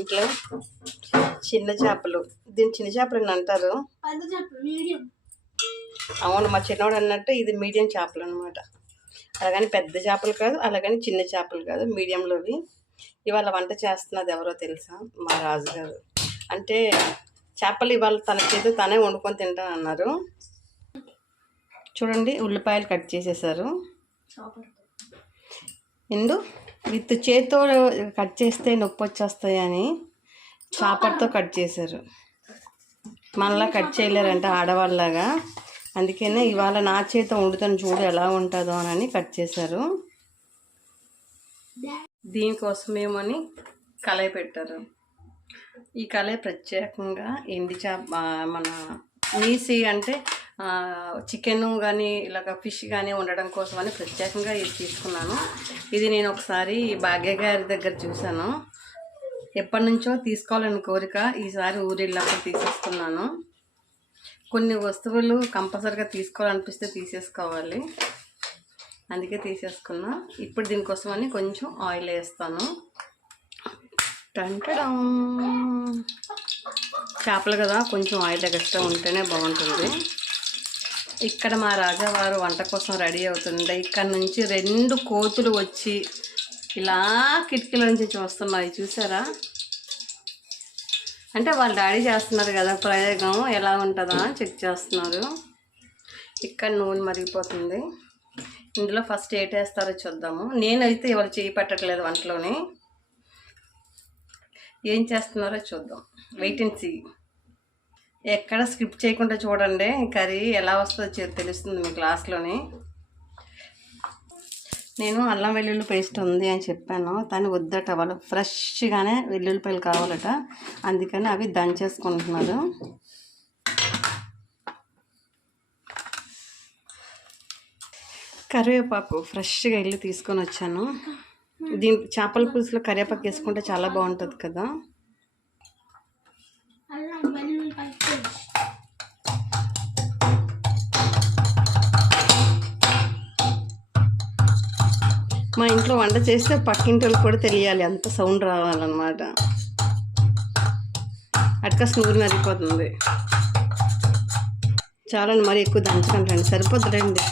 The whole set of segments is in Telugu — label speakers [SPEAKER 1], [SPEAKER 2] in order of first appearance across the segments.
[SPEAKER 1] ఇంట్లో చిన్న చేపలు. దీన్ని చిన్న చేపలు అని అంటారు. అవును మా చిన్నవాడు అన్నట్టు ఇది మీడియం చేపలు అనమాట అలాగని పెద్ద చేపలు కాదు అలాగని చిన్న చేపలు కాదు మీడియంలోవి ఇవాళ వంట చేస్తున్నది ఎవరో తెలుసా? మా రాజుగారు. అంటే చేపలు ఇవాళ తన చేతి తనే వండుకొని తింటా అన్నారు. చూడండి ఉల్లిపాయలు కట్ చేసేసారు. ఎందు? విత్ చేతితో కట్ చేస్తే నొప్పి వచ్చేస్తాయని చాపర్తో కట్ చేశారు. మనలా కట్ చేయలేరంట ఆడవాళ్ళలాగా. అందుకనే ఇవాళ నా చేత వండుతాను చూడు ఎలా ఉంటుందో అని కట్ చేశారు. దీనికోసమేమని కలయి పెట్టారు. ఈ కలయి ప్రత్యేకంగా ఎండి చేప మన నీసి అంటే చికెన్ కానీ ఇలాగ ఫిష్ కానీ ఉండడం కోసమని ప్రత్యేకంగా ఇది తీసుకున్నాను. ఇది నేను ఒకసారి భాగ్య గారి దగ్గర చూశాను. ఎప్పటి నుంచో తీసుకోవాలని కోరిక ఈసారి ఊరిళ్ళప్పుడు తీసేసుకున్నాను. కొన్ని వస్తువులు కంపల్సరిగా తీసుకోవాలనిపిస్తే తీసేసుకోవాలి. అందుకే తీసేసుకున్నా. ఇప్పుడు దీనికోసమని కొంచెం ఆయిల్ వేస్తాను. టంటడం చేపలు కదా కొంచెం ఆయిల్ ఎక్స్ట్రా ఉంటేనే బాగుంటుంది. ఇక్కడ మా రాజావారు వంట కోసం రెడీ అవుతుండే ఇక్కడ నుంచి రెండు కోతులు వచ్చి ఇలా కిటికీల నుంచి చూస్తున్నాయి. చూసారా? అంటే వాళ్ళ డాడీ చేస్తున్నారు కదా ప్రయోగం ఎలా ఉంటుందా చెక్ చేస్తున్నారు. ఇక్కడ నూనె మరిగిపోతుంది. ఇందులో ఫస్ట్ ఏటేస్తారో వేస్తారో చూద్దాము. నేనైతే ఇవాళ చేయి పెట్టట్లేదు వంటలోని. ఏం చేస్తున్నారో చూద్దాం. వెయిట్ అండ్ సీ ఎక్కడ స్కిప్ చేయకుండా చూడండి. కర్రీ ఎలా వస్తుందో చె- తెలుస్తుంది మీ క్లాస్లోని. నేను అల్లం వెల్లుల్లి పేస్ట్ ఉంది అని చెప్పాను. దాన్ని వద్దట వాళ్ళు ఫ్రెష్గానే వెల్లుల్లిపాయలు కావాలట. అందుకని అవి దంచేసుకుంటున్నారు. కరివేపాకు ఫ్రెష్గా వెళ్ళి తీసుకొని వచ్చాను. దీని చేపల పులుసులో కరివేపాకు వేసుకుంటే చాలా బాగుంటుంది కదా. మా ఇంట్లో వంట చేస్తే పక్కింటి వాళ్ళకి కూడా తెలియాలి అంత సౌండ్ రావాలన్నమాట. అట్క స్నూరు నరిగిపోతుంది. చాలండి మరి ఎక్కువ దంచకండి సరిపోద్దులేండి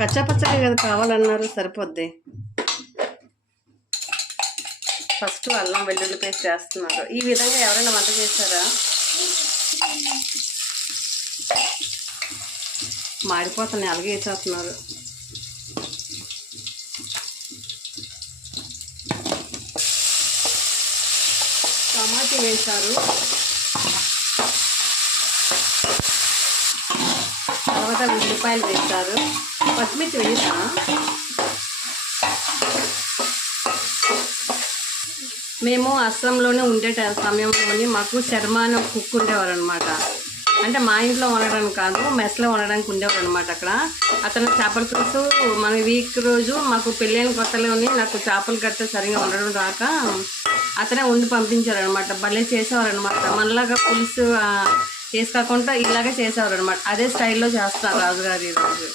[SPEAKER 1] రండి పచ్చగా కదా కావాలన్నారు సరిపోద్ది. ఫస్ట్ అల్లం వెల్లుల్లి పేస్ట్ చేస్తున్నారు. ఈ విధంగా ఎవరైనా వంట చేశారా? మాడిపోతున్నాయి అలాగే చేస్తున్నారు టమాటీ వేశారు. తర్వాత ఉల్లిపాయలు వేశారు. పచ్చిమిర్చి వేసా మేము అస్సాంలోనే ఉండే ట- మాకు చర్మాన కుక్ ఉండేవారు అనమాట అంటే మా ఇంట్లో వండడం కాదు మెస్లో వండడానికి ఉండేవారు అనమాట అక్కడ. అతను చేపల పులుసు మన వీక్ రోజు మాకు పెళ్ళైన కొత్తలోని నాకు చేపలు కట్టే సరిగా ఉండడం రాక అతనే వండి పంపించారు అనమాట భలే చేసేవారు అనమాట మనలాగా పులుసు ఆ, కాకుండా ఇలాగే చేసేవారు అనమాట అదే స్టైల్లో చేస్తారు రాజుగారు ఈరోజు.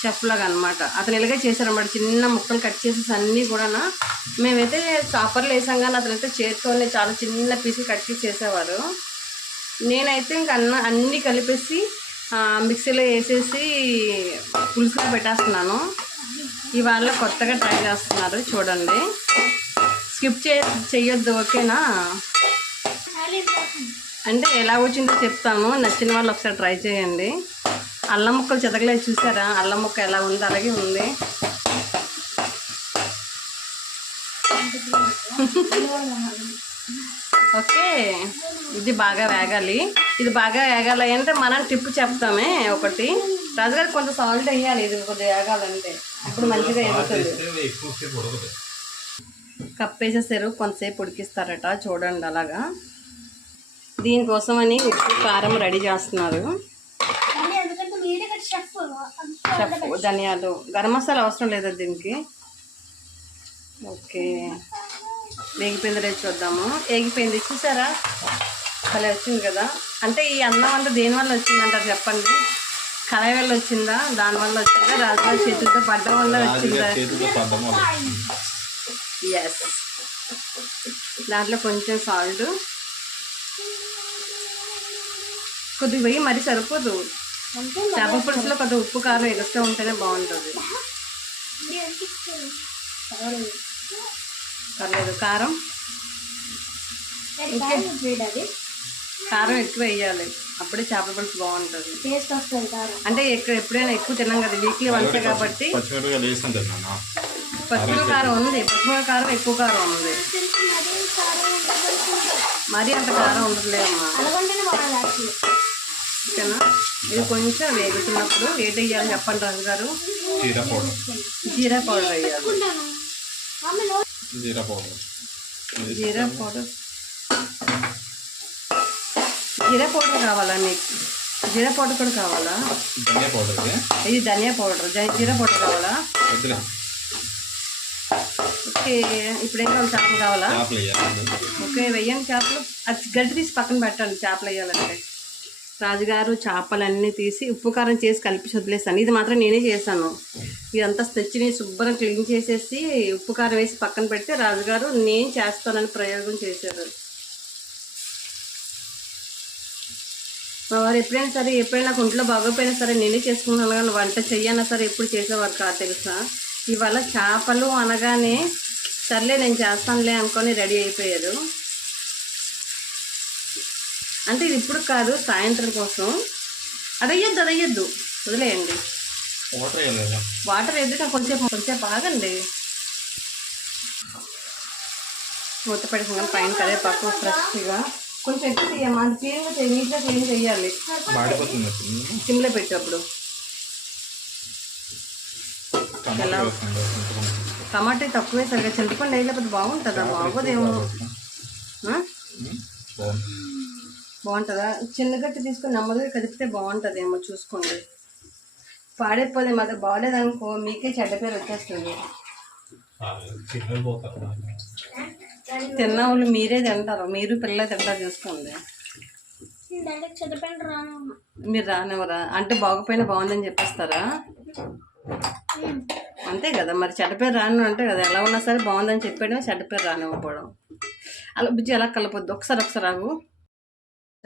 [SPEAKER 1] చెఫ్లాగా అనమాట అతను ఇలాగే చేశారనమాట చిన్న ముక్కలు కట్ చేసేసి అన్నీ కూడా మేమైతే చాపర్లు వేసాం కానీ అతనైతే చేతితోనే చాలా చిన్న పీసులు కట్ చేసి చేసేవారు. నేనైతే ఇంక అన్న అన్నీ కలిపేసి మిక్సీలో వేసేసి పులుసులో పెట్టేస్తున్నాను. ఇవాళ కొత్తగా ట్రై చేస్తున్నారు చూడండి. స్కిప్ చే చెయ్యొద్దు ఓకేనా? అంటే ఎలా వచ్చిందో చెప్తాము నచ్చిన వాళ్ళు ఒకసారి ట్రై చేయండి. అల్లం ముక్కలు చెతకలేదు చూసారా? అల్లం ముక్క ఎలా ఉంది? అలాగే ఉంది. ఓకే. ఇది బాగా వేగాలి. ఇది బాగా వేగాలి అంటే మనం టిప్ చెప్తామే ఒకటి. రాజుగారు కొంత సాల్ట్ వేయాలి. ఇది కొద్దిగా వేగాలంటే. అప్పుడు మంచిగా ఎగుతుంది
[SPEAKER 2] ఎక్కువసేపు ఉడకదు.
[SPEAKER 1] కప్పేసేసారు. కొంతసేపు ఉడికిస్తారట. చూడండి అలాగా. దీనికోసమని ఉప్పు కారం రెడీ చేస్తున్నారు. చెప్పు ధనియాలు. గరం మసాలా అవసరం లేదా దీనికి? ఓకే. వేగిపోయింది చూద్దాము. వేగిపోయింది చూసారా? భలే వచ్చింది కదా? అంటే ఈ అన్నం అంతా దేనివల్ల వచ్చిందంటారు చెప్పండి? కళాయి వల్ల వచ్చిందా? దానివల్ల వచ్చిందా? రాజుగారి చేతులతో పడ్డం వల్ల వచ్చిందా? ఎస్ దాంట్లో కొంచెం సాల్ట్. కొద్దిగా వెయ్యి మరీ సరిపోదు. చేపల పులుసులో కొద్దిగా ఉప్పు కారం ఎగస్ట్రా ఉంటేనే బాగుంటుంది. పర్లేదు. కారం?
[SPEAKER 3] కారం వేడి అది.
[SPEAKER 1] కారం ఎక్కువ వేయాలి. అప్పుడే చేపల పులుసు బాగుంటుంది.
[SPEAKER 3] టేస్ట్ వస్తుంది కారం.
[SPEAKER 1] అంటే ఎక్కువ ఎప్పుడైనా ఎక్కువ తిన్నాం కదా వీక్లీ వన్స్ కాబట్టి. పచ్చిమిరపకాయ కారం ఉంది. పచ్చిమిరపకాయ కారం ఎక్కువ కారం ఉంది.
[SPEAKER 3] మరీ కారం ఉండదు.
[SPEAKER 1] మరీ అంత కారం ఓకేనా? ఇది కొంచెం వేగుతున్నప్పుడు ఏది వేయాలి చెప్పండి రాజు గారు
[SPEAKER 2] జీరా పౌడర్.
[SPEAKER 1] జీరా పౌడర్ వేయాలి.
[SPEAKER 2] Jeera powder
[SPEAKER 1] jeera powder jeera powder కావాలా మీకు? జీరా పౌడర్ కూడా కావాలా?
[SPEAKER 2] ధనియా పౌడర్
[SPEAKER 1] ఇది ధనియా పౌడర్ జీరా పౌడర్ కావాలా?
[SPEAKER 2] వద్దులే.
[SPEAKER 1] ఓకే. ఇప్పుడు ఏం కావాలి? చేపలు కావాలా? ఓకే వెయ్యండి చేపలు. అది గడ్డి తీసి పక్కన పెట్టండి చేపలు వేయాలంటే. రాజుగారు చేపలన్నీ తీసి ఉప్పు కారం చేసి కలిపి వదిలేస్తాను ఇది మాత్రం నేనే చేశాను. ఇదంతా తెచ్చి శుభ్రం క్లీన్ చేసేసి ఉప్పు కారం వేసి పక్కన పెడితే రాజుగారు నేను చేస్తానని ప్రయోగం చేశారు. మా వారు ఎప్పుడైనా సరే ఎప్పుడైనా నాకు ఒంట్లో బాగోపోయినా సరే నేనే చేసుకున్నాను కానీ వంట చెయ్యన్నా సరే ఎప్పుడు చేసేవారు కాదు తెలుసా? ఇవాళ చేపలు అనగానే సర్లే నేను చేస్తానులే అనుకొని రెడీ అయిపోయారు. అంటే ఇది ఇప్పుడు కాదు సాయంత్రం కోసం. అదయ్యొద్దు అదయ్యొద్దు. వదిలేయండి.
[SPEAKER 2] వాటర్
[SPEAKER 1] ఎందుకు కొంచెం కొంచెం ఆగండి. మూత పెట్టుకున్నాం పైన కరివేపాకు ఫ్రెష్గా. కొంచెం ఎక్కువ తీయమ్మా అది క్లీన్గా చేయి నీట్గా క్లీన్ చేయాలి.
[SPEAKER 2] అప్పుడు.
[SPEAKER 1] సిమ్లో
[SPEAKER 2] వేసుకోండి. చింతపండు.
[SPEAKER 1] టమాటా తక్కువే సరిగా. చింతపండు వేయలేకపోతే బాగుంటుందా? బాగోదేమో. బాగుంటుందా? చిన్న గట్టి తీసుకొని నెమ్మదిగా కదిపితే బాగుంటుందేమో చూసుకోండి. పాడైపోతే మాత్రం బాగాలేదనుకో మీకే చెడ్డ పేరు వచ్చేస్తుంది. తిన్న వాళ్ళు మీరే తింటారు. మీరు పిల్లలు తింటారు చూసుకోండి. మీరు రానివ్వరా? అంటే బాగుపోయినా బాగుందని చెప్పేస్తారా? అంతే కదా. మరి చెడ్డ పేరు రాను అంటే కదా. ఎలా ఉన్నా సరే బాగుందని చెప్పేయడం చెడ్డ పేరు రానివ్వకపోవడం. అలా బుజ్జి ఎలా కలపొద్దు? ఒకసారి ఒకసారి రావు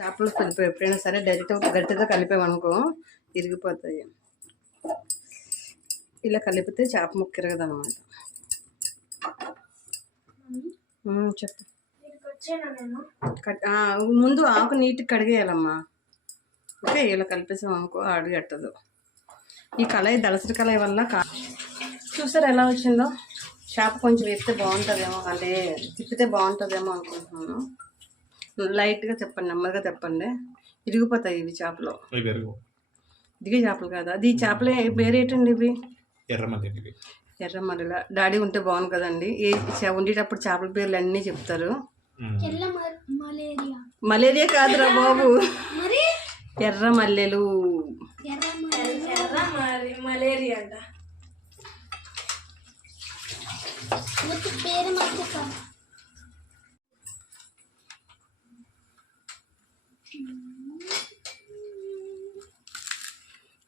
[SPEAKER 1] చేపలు కలిపి ఎప్పుడైనా సరే డైరెక్ట్ గట్టిగా కలిపామనుకో ఇరిగిపోతాయి. ఇలా కలిపితే చేప ముక్క ఇరగదనమాట చెప్పు. ముందు ఆకు నీట్గా కడిగేయాలమ్మా. ఓకే ఇలా కలిపేసాం అనుకో అడుగట్టదు ఈ కళాయి దళసరి కళాయి వల్ల కా చూసారు ఎలా వచ్చిందో? చేప కొంచెం వేస్తే బాగుంటుందేమో అంటే తిప్పితే బాగుంటుందేమో అనుకుంటున్నాను. లైట్గా చెప్పండి నెమ్మదిగా చెప్పండి. ఇరిగిపోతాయి ఇవి చేపలు.
[SPEAKER 2] అవి పెరుగు.
[SPEAKER 1] దిగే చేపలు కాదా? అది ఈ చేపలే పేరేటండి ఇవి?
[SPEAKER 2] ఎర్రమల్లి ఇవి.
[SPEAKER 1] ఎర్రమరిలా డాడీ ఉంటే బాగుంది కదండి. ఏ ఉండేటప్పుడు చేపల పేర్లు అన్నీ చెప్తారు.
[SPEAKER 3] మలేరియా.
[SPEAKER 1] మలేరియా కాదురా బాబు.
[SPEAKER 3] మరి?
[SPEAKER 1] ఎర్ర మల్లెలు.
[SPEAKER 3] ఎర్ర మలేరియా పేరు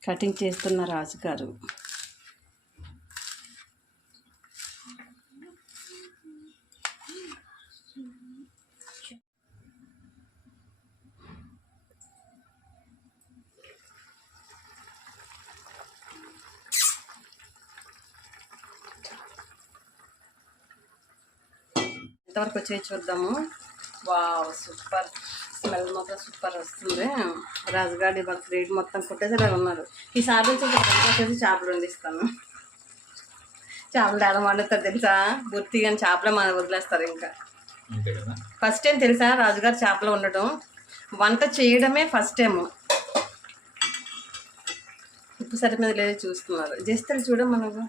[SPEAKER 1] కటింగ్ చేస్తున్న రాజుగారు. ఎంతవరకు వచ్చే చూద్దాము. Wow super. స్మెల్ మాత్రం సూపర్ వస్తుంది. రాజుగాడి వాళ్ళ రేట్ మొత్తం కొట్టేసేలా ఉన్నారు. ఈసారి నుంచి ఒక గంట వచ్చేసి చేపలు వండిస్తాను. చేపలు ఎలా వండుతారు తెలుసా? బుర్తి కానీ చేపలే మన వదిలేస్తారు ఇంకా. ఫస్ట్ టైం తెలుసా రాజుగారు చేపలు వండటం వంట చేయడమే ఫస్ట్ టైం ఉప్పు సరి మీద లేదో చూస్తున్నారు. చేస్తారు చూడ మనకు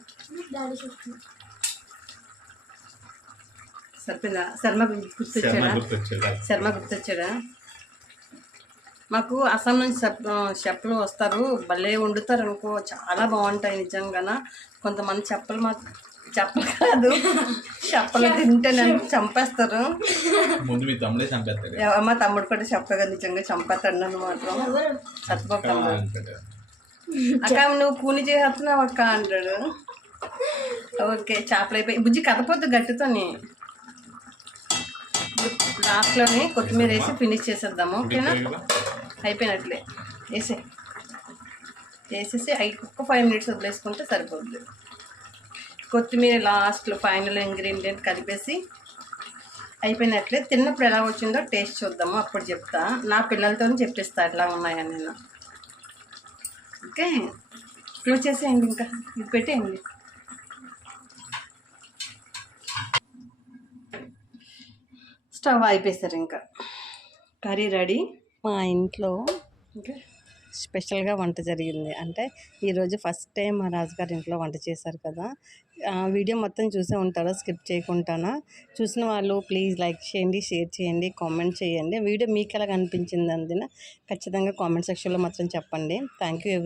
[SPEAKER 1] సరిపోయిందా? శర్మ గుర్తొచ్చాడా శర్మ గుర్తొచ్చాడా మాకు అస్సాం నుంచి చెప్ చెప్పులు వస్తారు. భలే వండుతారు అనుకో చాలా బాగుంటాయి నిజంగాన? కొంతమంది చెప్పలు మాకు చెప్పలు కాదు. చెప్పలు తింటే నన్ను చంపేస్తారు.
[SPEAKER 2] ముందు మీ తమ్ముడే చంపేస్తాడు
[SPEAKER 1] ఎవ- మా తమ్ముడు కూడా చెప్పగా నిజంగా చంపేస్తాడు నన్ను మాత్రం.
[SPEAKER 2] అంటాడు.
[SPEAKER 1] అక్క నువ్వు కూని చేస్తున్నావు అక్క అంటాడు. ఓకే చేపలు అయిపోయి బుజ్జి కదపోద్దు గట్టితోని. లాస్ట్లోని కొత్తిమీర వేసి ఫినిష్ చేసేద్దాము ఓకేనా? అయిపోయినట్లే. వేసే. వేసేసి అవి ఒక్క ఫైవ్ మినిట్స్ వదిలేసుకుంటే సరిపోతుంది కొత్తిమీర లాస్ట్లో ఫైనల్ ఇంగ్రీడియంట్ కలిపేసి అయిపోయినట్లే. తిన్నప్పుడు ఎలా వచ్చిందో టేస్ట్ చూద్దాము. అప్పుడు చెప్తా. నా పిల్లలతో చెప్పిస్తా ఎలా ఉన్నాయని నేను. ఓకే? క్లోజ్ చేసేయండి ఇంకా. ఇది పెట్టేయండి. స్టవ్ అయిపోతారు ఇంకా. Curry ready. మా ఇంట్లో స్పెషల్గా వంట జరిగింది. అంటే ఈరోజు ఫస్ట్ టైం మా రాజుగారి ఇంట్లో వంట చేశారు కదా. ఆ, వీడియో మొత్తం చూసే ఉంటారో? స్కిప్ చేయకుండానా? చూసిన వాళ్ళు ప్లీజ్ లైక్ చేయండి షేర్ చేయండి కామెంట్ చేయండి. వీడియో మీకు ఎలా అనిపించింది అందున? ఖచ్చితంగా కామెంట్ సెక్షన్లో మాత్రం చెప్పండి. Thank you every